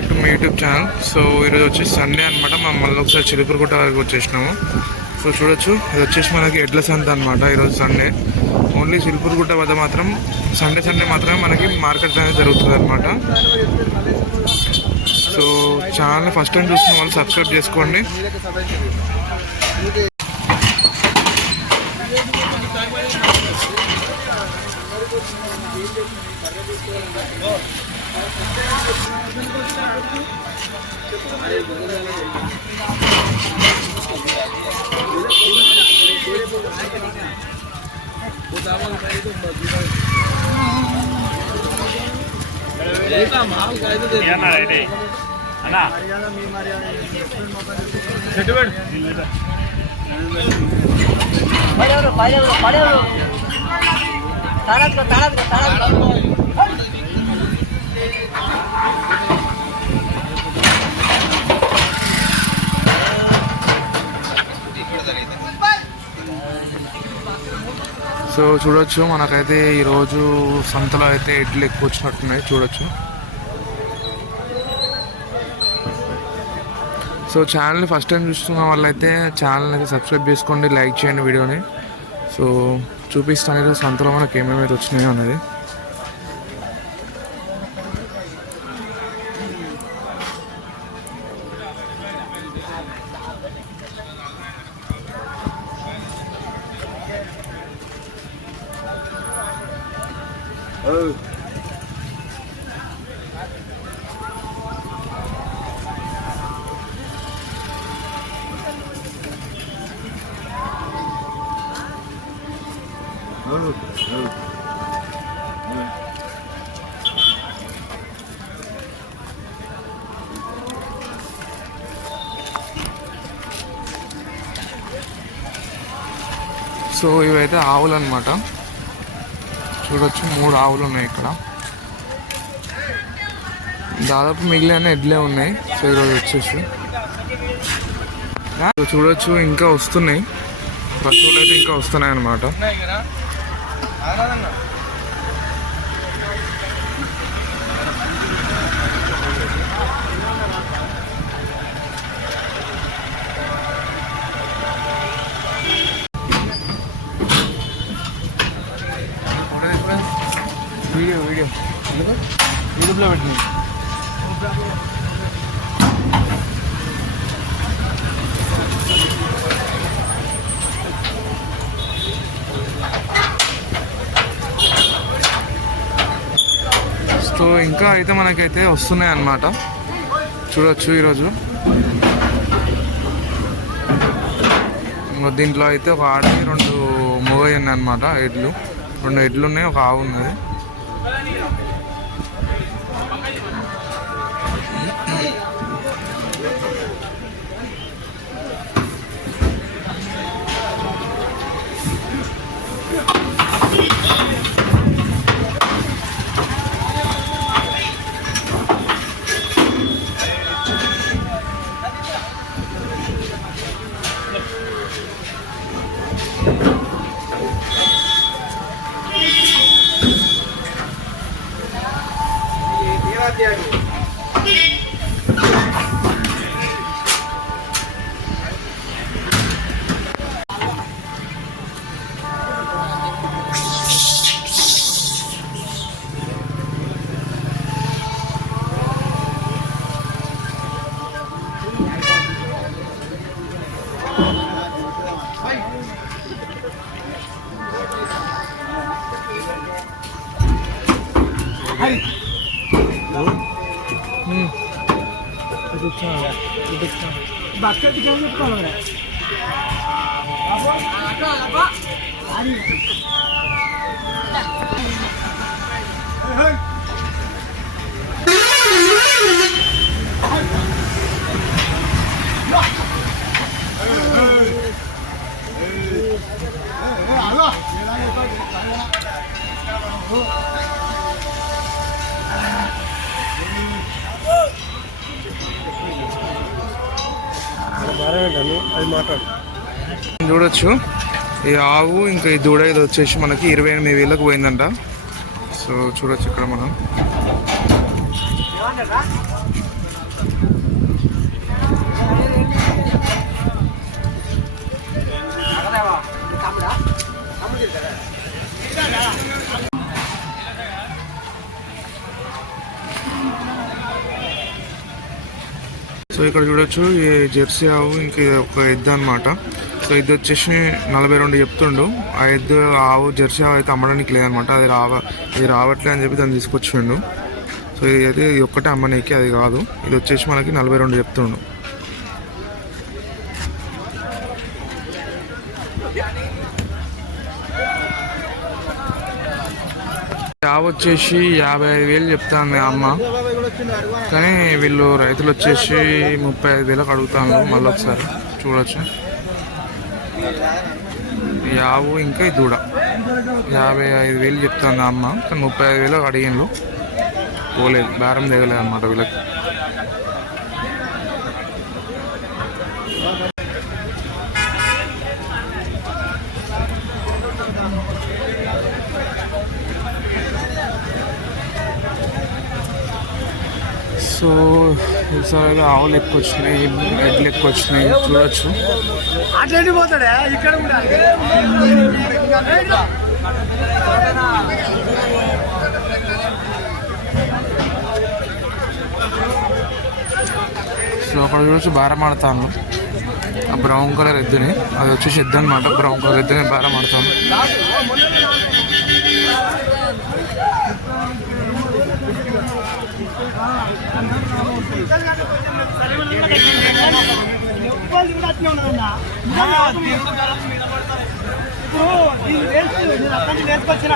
Back to my YouTube channel. So ఈరోజు వచ్చేసి Sunday అనమాట. మనం మళ్ళీ ఒకసారి చిలుకూరుగుట్ట వరకు వచ్చేసినాము. సో చూడొచ్చు, ఇది వచ్చేసి మనకి ఎడ్ల సంత అనమాట. ఈరోజు సండే ఓన్లీ చిలుకూరుగుట్ట వద్ద మాత్రం సండే మాత్రమే మనకి మార్కెట్ అనేది జరుగుతుంది అనమాట. సో ఛానల్ని ఫస్ట్ టైం చూసిన వాళ్ళు సబ్స్క్రైబ్ చేసుకోండి. సో చూడొచ్చు, మనకైతే ఈరోజు సంతలో అయితే ఎడ్లు ఎక్కువ వచ్చినట్టున్నాయి చూడొచ్చు. సో ఛానల్ని ఫస్ట్ టైం చూస్తున్న వాళ్ళైతే ఛానల్ని అయితే సబ్స్క్రైబ్ చేసుకోండి, లైక్ చేయండి వీడియోని. సో చూపిస్తాను ఈరోజు సంతలో మనకి ఏమేమైతే వచ్చినాయో అనేది. సో ఇవైతే ఆవులు అనమాట. చూడొచ్చు, 3 ఆవులు ఉన్నాయి ఇక్కడ. దాదాపు మిగిలిన ఎడ్లే ఉన్నాయి. సో ఈరోజు వచ్చేసి చూడొచ్చు, ఇంకా వస్తున్నాయి పశువులు అయితే ఇంకా వస్తున్నాయి అన్నమాట. వీడియో యూట్యూబ్లో పెట్టింది. సో ఇంకా అయితే మనకైతే వస్తున్నాయి అన్నమాట. చూడొచ్చు ఈరోజు దీంట్లో అయితే ఒక ఆడి 2 మొగయి ఉన్నాయి అన్నమాట. 2 ఎడ్లు ఉన్నాయి, ఒక ఆవు ఉన్నది. बास्केट दिखाएंगे तो लग रहा है। చూడొచ్చు, ఈ ఆవు ఇంకా ఈ దూడ ఇది వచ్చేసి మనకి 28,000కు పోయిందంట. సో చూడొచ్చు ఇక్కడ మనం ఇక్కడ చూడొచ్చు ఈ జెర్సీ ఆవు ఇంకా ఇది ఒక ఎద్దు అనమాట. సో ఇది వచ్చేసి 42 చెప్తుండు. ఆ ఎద్దు ఆవు జెర్సీ ఆవు అయితే అమ్మడానికి లేదనమాట. ఇది రావట్లే అని చెప్పి దాన్ని తీసుకొచ్చిండు. సో ఇది అయితే ఇది ఒక్కటే అమ్మనీకి, అది కాదు. ఇది వచ్చేసి మనకి 42 చెప్తుండు. ఆవు వచ్చేసి 55,000 చెప్తాను అమ్మ, కానీ వీళ్ళు రైతులు వచ్చేసి 35,000 అడుగుతాను. మళ్ళీ ఒకసారి చూడొచ్చు. ఈ ఆవు ఇంకా ఈ దూడ 55,000 చెప్తాను అమ్మ, కానీ 35,000 అడిగిండ్రు. పోలేదు, బేరం దిగలేదు అన్నమాట వీళ్ళకి. సో ఈసారి ఆవులు ఎక్కువ వచ్చినాయి, ఎడ్లు ఎక్కువ వచ్చినాయి చూడొచ్చు. అట్లా పోతాడా ఇక్కడ కూడా. సో అక్కడ చూడొచ్చు బేరం ఆడతాను. ఆ బ్రౌన్ కలర్ ఎద్దుని, అది వచ్చేసి ఎద్దు అనమాట. బ్రౌన్ కలర్ ఎద్దుని బేరం ఆడతాను. నేర్చుకొచ్చిన